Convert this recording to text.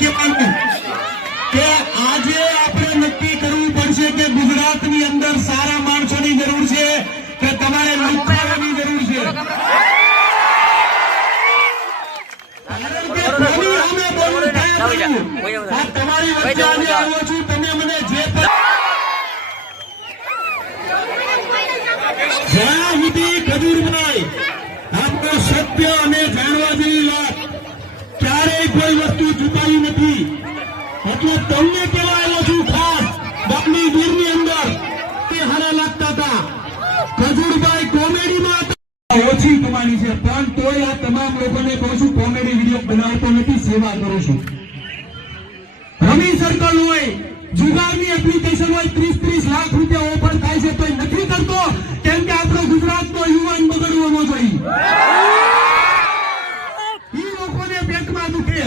કહેવાનું કે આજે આપણે નક્કી કરવું પડશે કે ગુજરાતની અંદર સારા માણસોની જરૂર છે કે તમારે લુખાવાની જરૂર છે. તમારી વચ્ચે આજે આવ્યો છું. તમે મને જે જ્યાં સુધી ખજૂરભાઈ આપનો સત્ય અને જાણવા જેવી વાત ક્યારેય કોઈ વસ્તુ છુપાવી નથી. એટલે તમને કેવા આવ્યો છું ખાસ ગામની ગીરની અંદર તે હારા લાગતા હતા. ખજૂરભાઈ કોમેડીમાં ઓછી કમાણી છે પણ તોય આ તમામ લોકોને કહું છું કોમેડી વિડીયો બનાવતો નથી, સેવા કરું છું. રમી સર્કલ હોય, જુગારની એપ્લિકેશન હોય, 30-30 લાખ રૂપિયા ઓફર થાય છે તોય નથી કરતો કેમ કે આપણો ગુજરાતનો યુવાન બગડવો ન જોઈએ. એ લોકોને પેટમાં દુખે